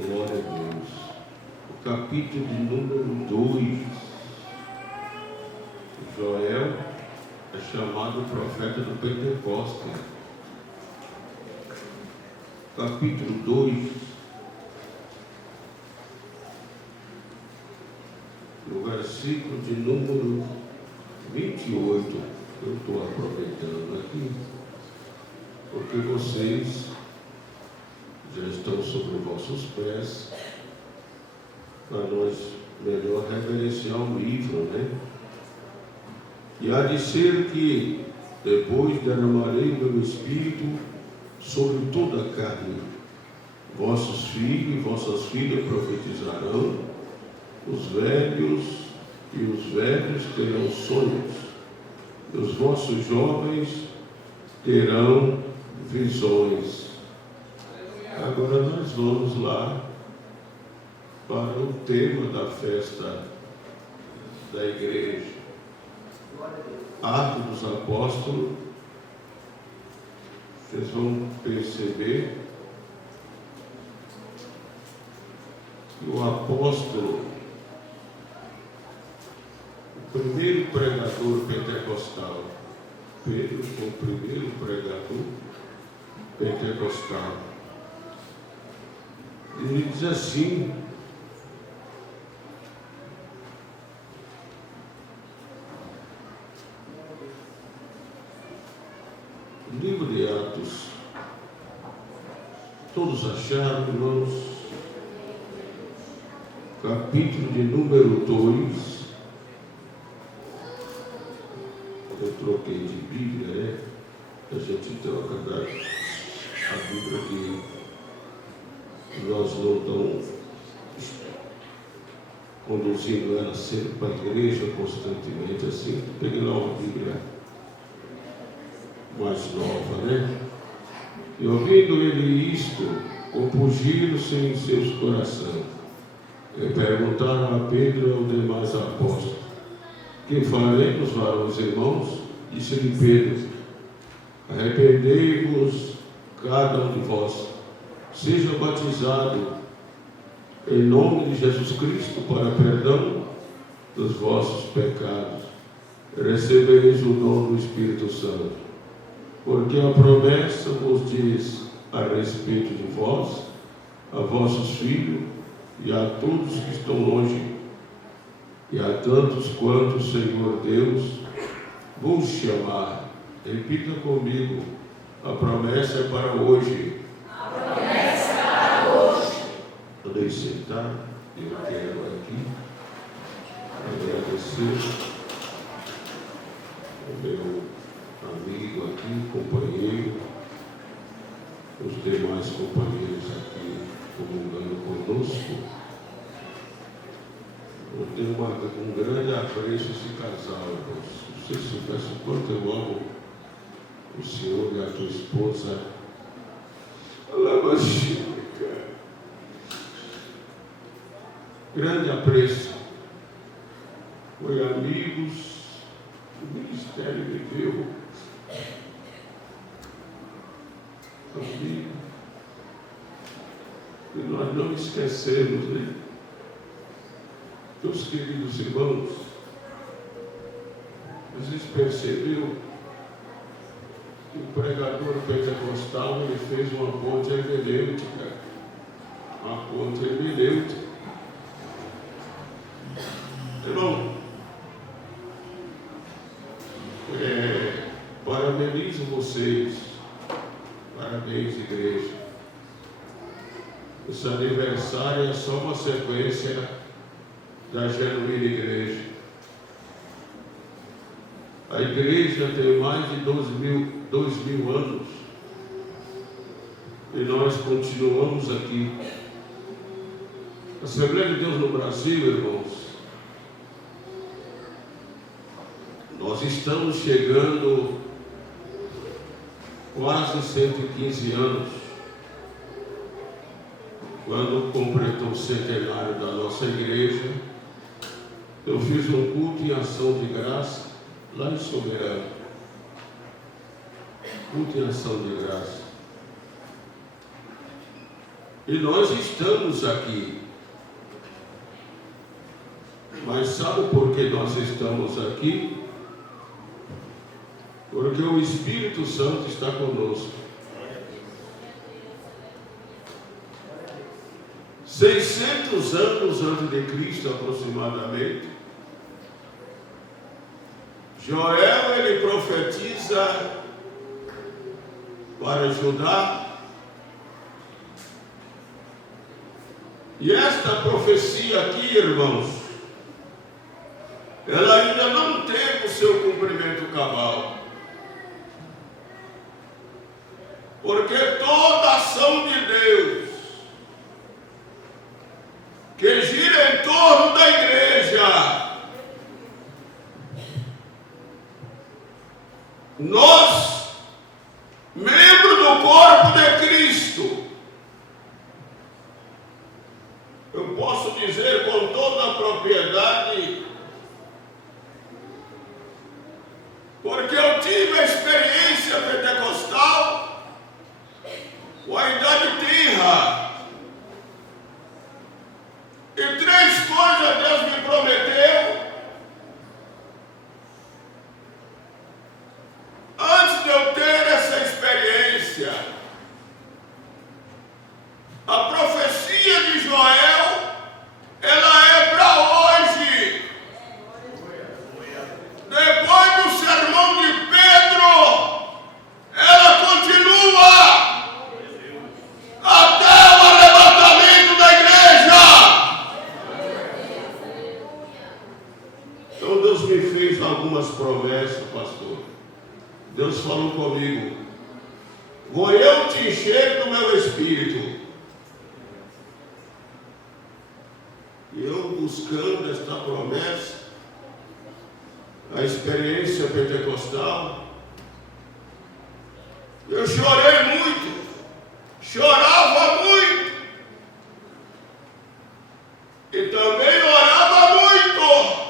Glória a Deus. O capítulo de número 2. Joel é chamado profeta do Pentecostes. Capítulo 2, no versículo de número 28. Eu estou aproveitando aqui, porque vocês já estão sobre vossos pés, para nós melhor reverenciar o livro, né? E há de ser que depois derramarei meu espírito sobre toda a carne. Vossos filhos e vossas filhas profetizarão, os velhos e os velhos terão sonhos, e os vossos jovens terão visões. Agora nós vamos lá para o tema da festa da igreja. Atos dos Apóstolos. Vocês vão perceber que o apóstolo, o primeiro pregador pentecostal, Pedro foi o primeiro pregador pentecostal. Ele diz assim: livro de Atos. Todos acharam, irmãos? Capítulo de número 2. Eu troquei de Bíblia, né? A gente troca a Bíblia que nós não estamos conduzindo ela sempre para a igreja constantemente assim. Peguei lá uma Bíblia mais nova, né? E ouvindo ele isto, compungiram-se em seus corações, e perguntaram a Pedro e aos demais apóstolos: que faremos, varões irmãos? Disse-lhe Pedro: arrependei-vos cada um de vós, seja batizado em nome de Jesus Cristo para perdão dos vossos pecados, recebereis o dom do Espírito Santo. Porque a promessa vos diz a respeito de vós, a vossos filhos e a todos que estão longe, e a tantos quanto o Senhor Deus vos chamar. Repita comigo: a promessa é para hoje. A promessa é para hoje. Podem sentar. Eu quero aqui agradecer o meu amigo aqui, companheiro, os demais companheiros aqui comungando conosco. Eu tenho um grande apreço esse casal, irmãos. Não sei se soubesse o quanto eu amo o senhor e a tua esposa. Grande apreço. Foi amigos, o ministério viveu. Amigo. E nós não esquecemos, né? Meus queridos irmãos, vocês perceberam que o pregador pentecostal ele fez uma ponte hermenêutica. Uma ponte hermenêutica. Irmão, parabenizo vocês. Parabéns, igreja. Esse aniversário é só uma sequência da genuína igreja. A igreja tem mais de 2.000 anos e nós continuamos aqui. A Assembleia de Deus no Brasil, irmãos, nós estamos chegando quase 115 anos, quando completou o centenário da nossa igreja. Eu fiz um culto em ação de graça lá em Soberano. Culto em ação de graça. E nós estamos aqui. Mas sabe por que nós estamos aqui? Porque o Espírito Santo está conosco. 600 anos antes de Cristo, aproximadamente, Joel, ele profetiza para Judá. E esta profecia aqui, irmãos, ela ainda não teve o seu cumprimento cabal. Porque toda ação de Deus que gira em torno da igreja, nós, membros do corpo de Cristo, eu posso dizer com toda a propriedade, porque eu tive a experiência pentecostal com a idade tenra. E 3 coisas Deus me prometeu antes de eu ter essa experiência. A profecia de Joel, ela é para hoje. Depois do sermão de Pedro, ela continua até o arrebatamento da igreja. Então Deus me fez algumas promessas, pastor. Deus falou comigo: vou eu te encher do meu espírito. E eu buscando esta promessa, a experiência pentecostal, eu chorei muito, chorava muito, e também orava muito.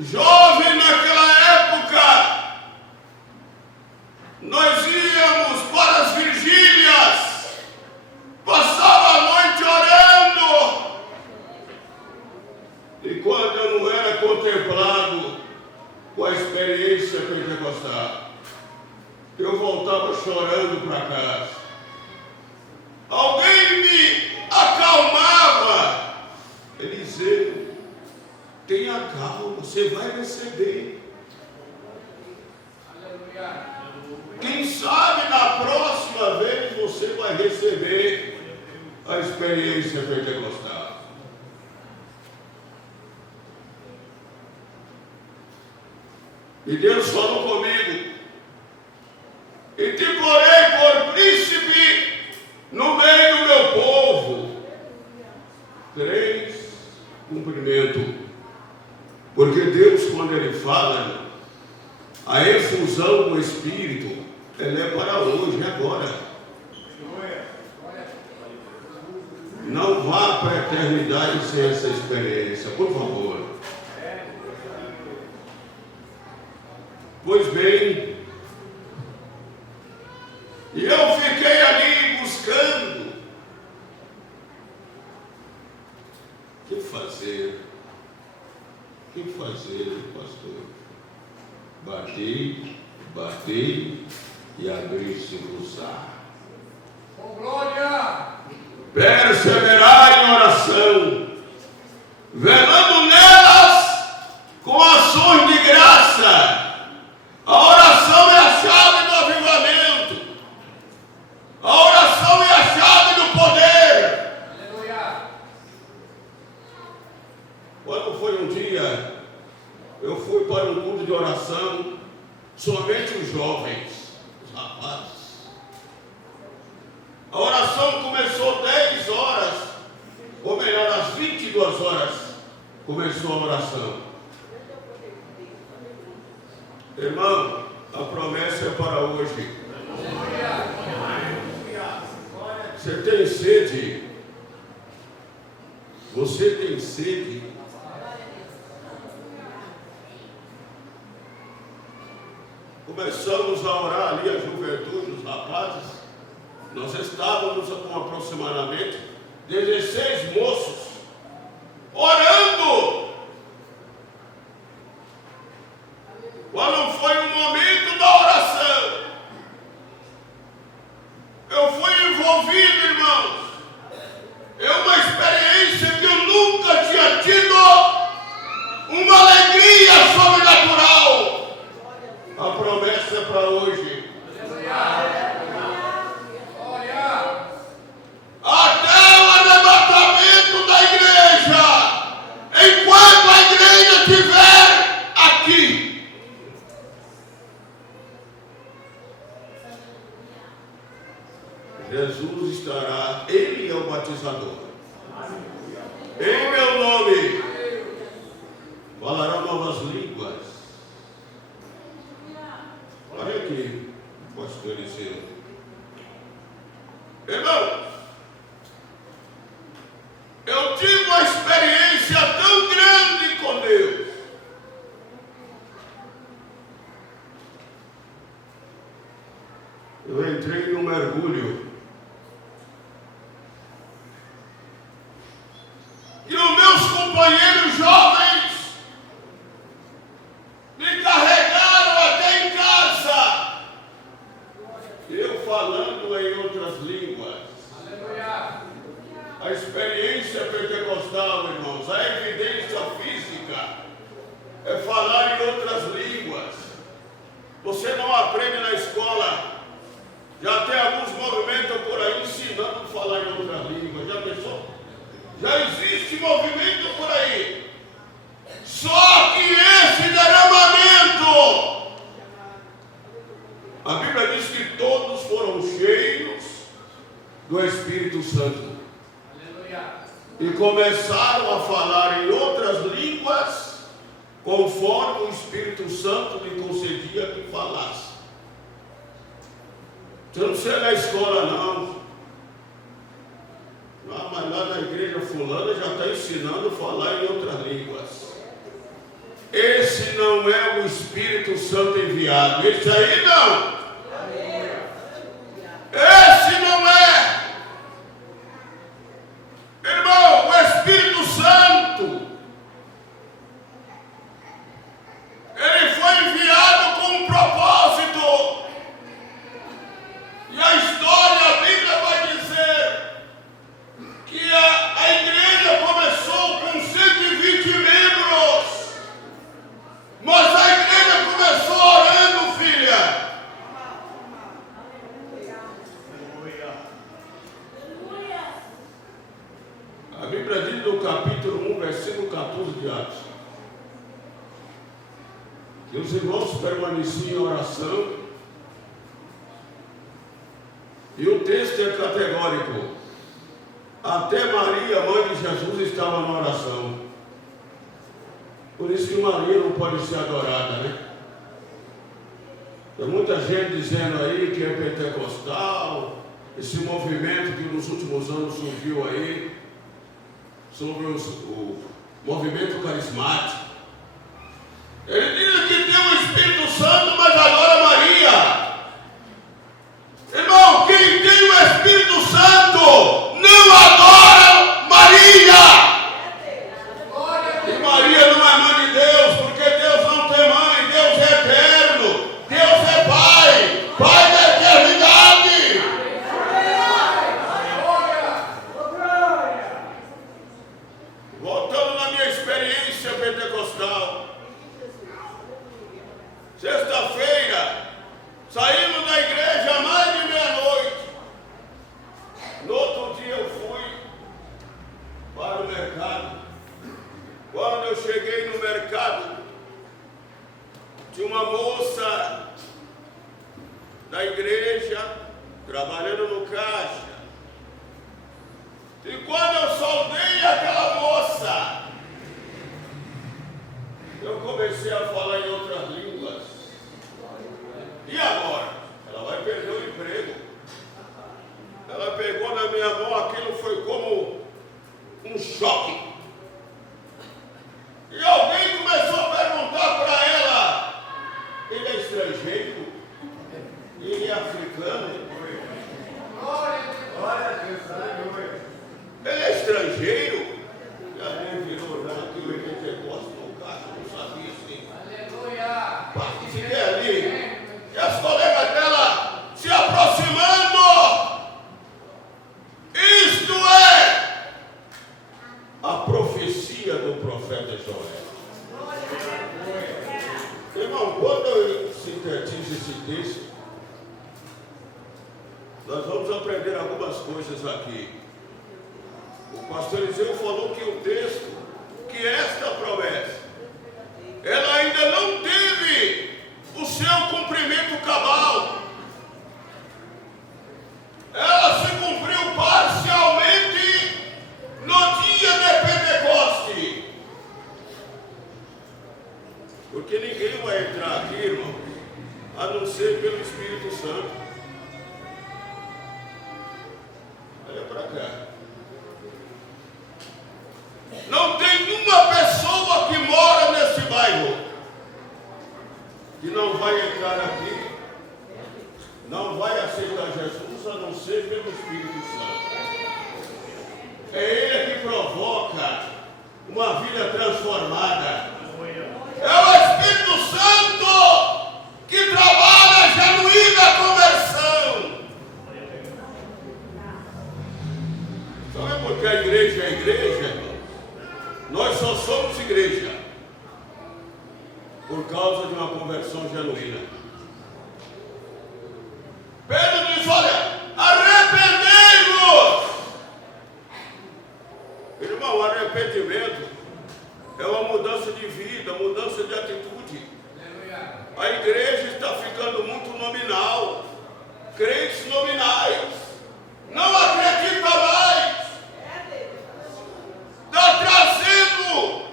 Jovem naquela época, nós íamos para as vigílias, passava a noite orando, e quando eu não era contemplado com a experiência pentecostal, eu voltava chorando para casa. Alguém me acalmava. Eliseu, tenha calma, você vai receber. Quem sabe na próxima vez você vai receber a experiência pentecostal. E Deus falou comigo: e te porei por príncipe no meio do meu povo. 3, cumprimento. Porque Deus, quando Ele fala, a efusão do Espírito, ela é para hoje, agora. Não vá para a eternidade sem essa experiência, por favor. Pois bem, e eu fiquei ali buscando o que fazer. O que fazer, pastor? Batei e abri-se-vos-á. Com glória! Perseverai em oração, velando nelas com ações de graça. A oração é a chave do avivamento. A oração é a chave do poder. Aleluia! Quando foi um dia, eu fui para um culto de oração, somente os jovens, os rapazes. A oração começou 10 horas, ou melhor, às 22 horas, começou a oração. Irmão, a promessa é para hoje. Você tem sede? Você tem sede? Começamos a orar ali, a juventude, os rapazes. Nós estávamos com aproximadamente 16 moços orando. Quando foi o momento da oração, eu fui envolvido, irmãos. É uma experiência que eu nunca tinha tido, uma alegria sobrenatural. A promessa é para hoje. Até o arrebatamento da igreja, enquanto a igreja estiver aqui, Jesus estará, Ele é o batizador. Em meu nome falará novas línguas. Olha aqui, pastor Eliseu. Irmão, eu tive uma experiência tão grande com Deus. Eu entrei num mergulho. E os meus companheiros jovens me carregaram até em casa. Eu falando em outras línguas. Aleluia. A experiência pentecostal, irmãos, a evidência física é falar em outras línguas. Você não aprende na escola. Já tem alguns movimentos por aí ensinando a falar em outras línguas. Já pensou? Já existe movimento por aí. Só que esse derramamento, a Bíblia diz que todos foram cheios do Espírito Santo. E começaram a falar em outras línguas, conforme o Espírito Santo lhe concedia que falasse. Você não precisa ir na escola, não. Ah, mas lá na igreja fulana já está ensinando a falar em outras línguas. Esse não é o Espírito Santo enviado. Esse aí não. Esse não é. Irmão, o Espírito Santo, ele foi enviado com um propósito. E a história, a Bíblia vai dizer que a igreja começou com 120 membros, mas a igreja começou orando, filha. A Bíblia diz no capítulo 1, versículo 14 de Atos, que os irmãos permaneciam em oração, e o texto é categórico. Até Maria, mãe de Jesus, estava na oração. Por isso que Maria não pode ser adorada, né? Tem muita gente dizendo aí que é pentecostal, esse movimento que nos últimos anos surgiu aí, sobre o movimento carismático. Ele diz que tem o Espírito Santo, mas adora Maria. Irmão, quem tem o Espírito Santo não adora Maria. E Maria não é mãe de Deus, porque Deus não tem mãe, Deus é eterno, Deus é Pai, Pai da eternidade. Voltando na minha experiência pentecostal, sexta-feira, saímos da igreja à mais de meia-noite. No outro dia eu fui para o mercado. Quando eu cheguei no mercado, tinha uma moça da igreja trabalhando no caixa. E quando eu saudei aquela moça, eu comecei a falar em outras línguas. E agora? Ela vai perder o emprego. Ela pegou na minha mão, aquilo foi como um choque. E alguém começou a perguntar para ela: ele é estrangeiro? Ele é africano? Glória! estrangeiro. Já nem virou já aqui o Pentecostes no caso, não sabia assim. Aleluia. Parte se quer ali. E as colegas dela se aproximando. Isto é a profecia do profeta Joel. Irmão, quando eu sintetizo esse texto, nós vamos aprender algumas coisas aqui. O pastor Eliseu falou que o texto, que esta promessa, ela ainda não teve o seu cumprimento cabal. Ela se cumpriu parcialmente no dia de Pentecoste. Porque ninguém vai entrar aqui, irmão, a não ser pelo Espírito Santo. Olha para cá. Não tem uma pessoa que mora nesse bairro que não vai entrar aqui, não vai aceitar Jesus, a não ser pelo Espírito Santo. É Ele que provoca uma vida transformada. É o Espírito Santo que trabalha a genuína conversão. Sabe por que a igreja é igreja, irmão? Nós só somos igreja por causa de uma conversão genuína. Pedro diz: olha, arrependei-vos. Irmão, arrependimento é uma mudança de vida, mudança de atitude. A igreja está ficando muito nominal. Crentes nominais. Não acredita mais. Está trazendo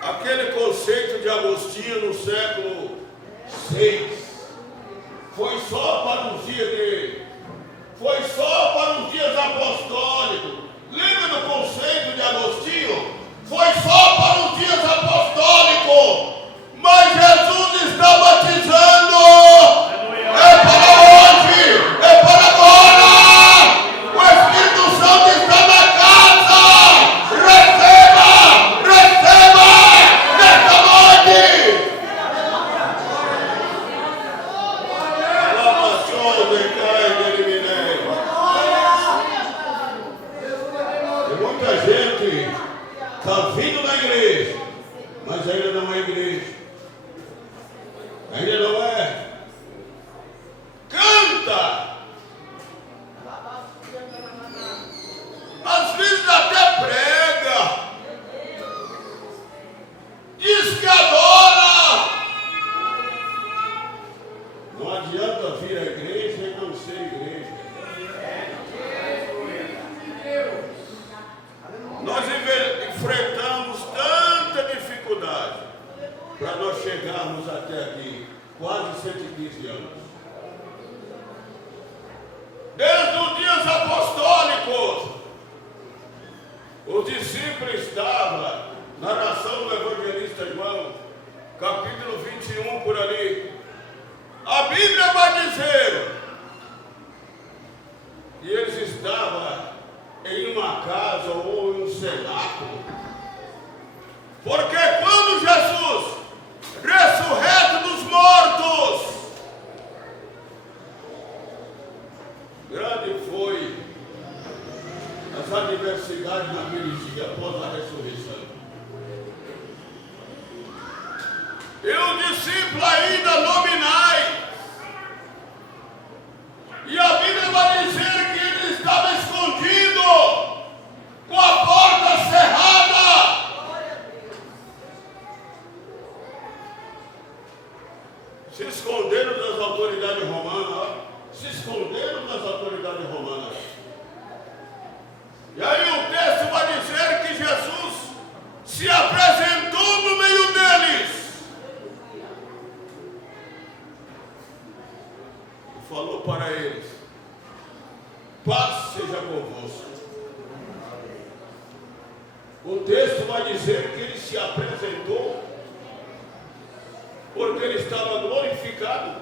aquele conceito de Agostinho no século VI. Foi só para os dias apostólicos. Lembra do conceito de Agostinho? Foi só para os dias apostólicos. Mas Jesus está batizando. É para hoje. É para agora. O Espírito Santo está na casa. Receba. Receba. Nesta noite. E muita gente está vindo na igreja, mas ainda não é igreja. Ainda não é. Canta. Às vezes até prega. Diz que adora. Não adianta vir à igreja e não ser igreja. Nós enfrentamos tanta dificuldade para nós chegarmos até aqui, quase 115 anos. Desde os dias apostólicos, os discípulos estavam, narração do evangelista João, capítulo 21 por ali. A Bíblia vai dizer, e eles estavam em uma casa ou em um cenáculo, porque quando Jesus, ressurreto dos mortos, grande foi as adversidades naquele dia após a ressurreição. E o discípulo ainda nominais. E a Bíblia vai dizer que ele estava escondido, com a porta cerrada. Se esconderam das autoridades romanas, ó. Se esconderam das autoridades romanas. E aí o texto vai dizer que Jesus se apresentou no meio deles. Falou para eles: paz seja convosco. O texto vai dizer que ele se apresentou porque ele estava glorificado.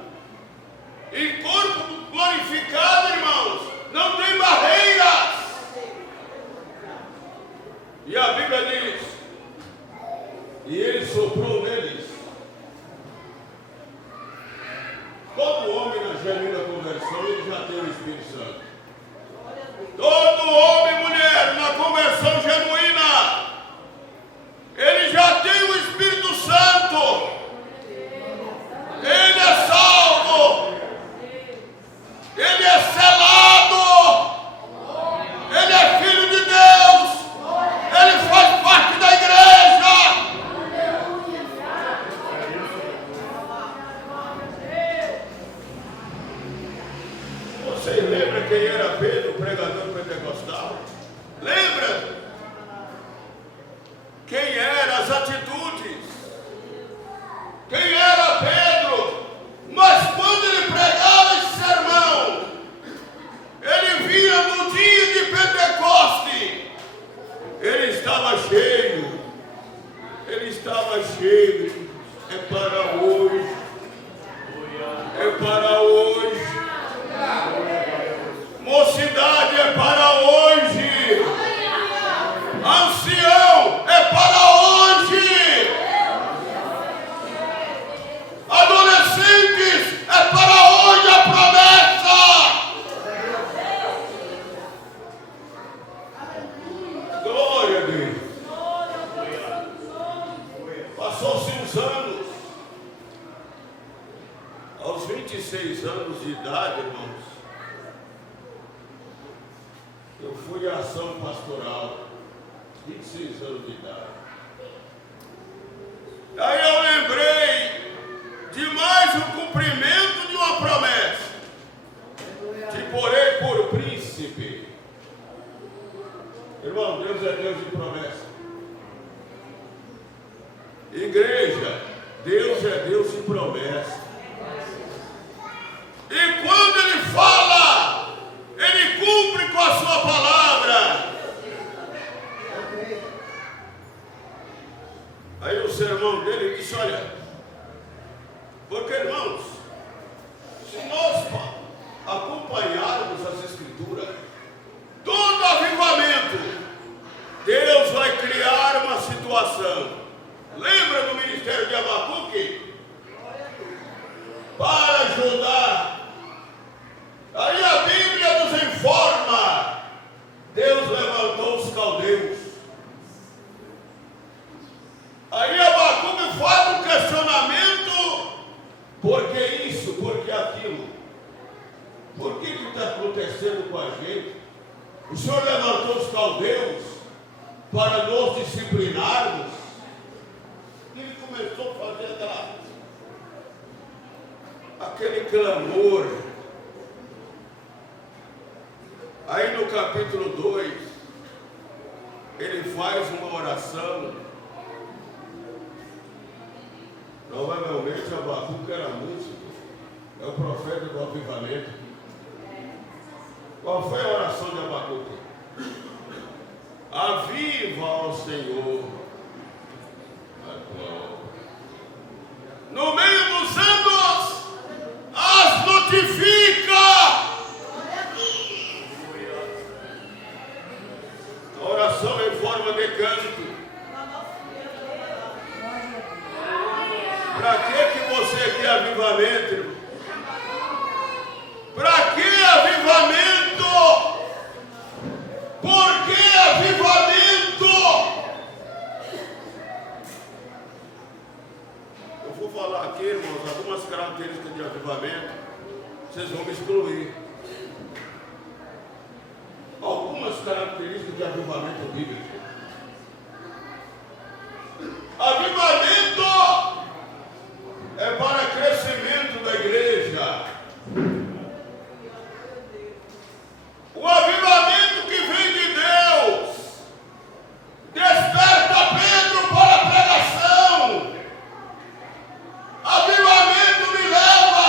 E corpo glorificado, irmãos, não tem barreiras. a Bíblia diz, e ele soprou neles. Todo homem na genuína conversão, ele já tem o Espírito Santo. Todo homem e mulher na conversão genuína, ele já tem o Espírito Santo. Ele é salvo. Ele é selado. Ele é filho de Deus. Ele faz parte da igreja. Vocês lembram quem era Pedro, o pregador pentecostal? Lembra? Quem eram as atitudes? Quem era Pedro? Mas quando ele pregava esse sermão, ele vinha no dia de Pentecoste, ele estava cheio. Ele estava cheio. É para hoje. É para hoje. Mocidade é para hoje. Ancião é para hoje. Adolescentes é para hoje a promessa. Glória a Deus. Passou-se uns anos. Aos 26 anos de idade, irmãos, eu fui à ação pastoral. 26 anos de idade. Aí eu lembrei de mais um cumprimento de uma promessa. Te porei por príncipe. Irmão, Deus é Deus de promessa. Igreja, Deus é Deus de promessa. E quando Ele fala, Ele cumpre com a sua palavra. Aí o sermão dele disse, olha, porque irmãos, se nós acompanharmos as Escrituras, todo avivamento, Deus vai criar uma situação. Lembra do ministério de Abacuque? Para ajudar. Aí a Bíblia nos informa, Deus levantou os caldeus. Aí Abacuque faz um questionamento, por que isso, por que aquilo? Por que está acontecendo com a gente? O Senhor levantou os caldeus para nos disciplinarmos. Ele começou a fazer aquele clamor. Aí no capítulo 2, ele faz uma oração. Provavelmente Abacuque era músico, é o profeta do avivamento. Qual foi a oração de Abacuque? Aviva, ó Senhor, a glória. No meio dos anos, as notifica. A oração em forma de canto. Para que você quer avivamento, irmão? Para que avivamento? Por que avivamento? Eu vou falar aqui, irmãos, algumas características de avivamento. Vocês vão me excluir. Algumas características de avivamento bíblico. Avivamento é para crescimento da igreja. O avivamento que vem de Deus desperta Pedro para a pregação. Avivamento me leva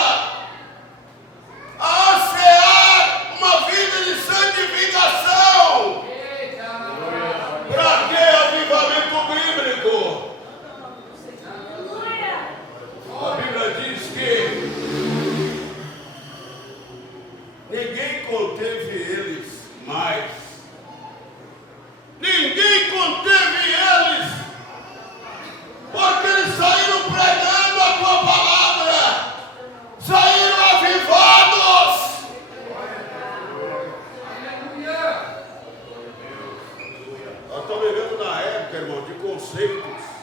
a ansiar uma vida de santificação. Para que avivamento bíblico? A Bíblia diz que ninguém conteve eles mais. Ninguém conteve conceitos.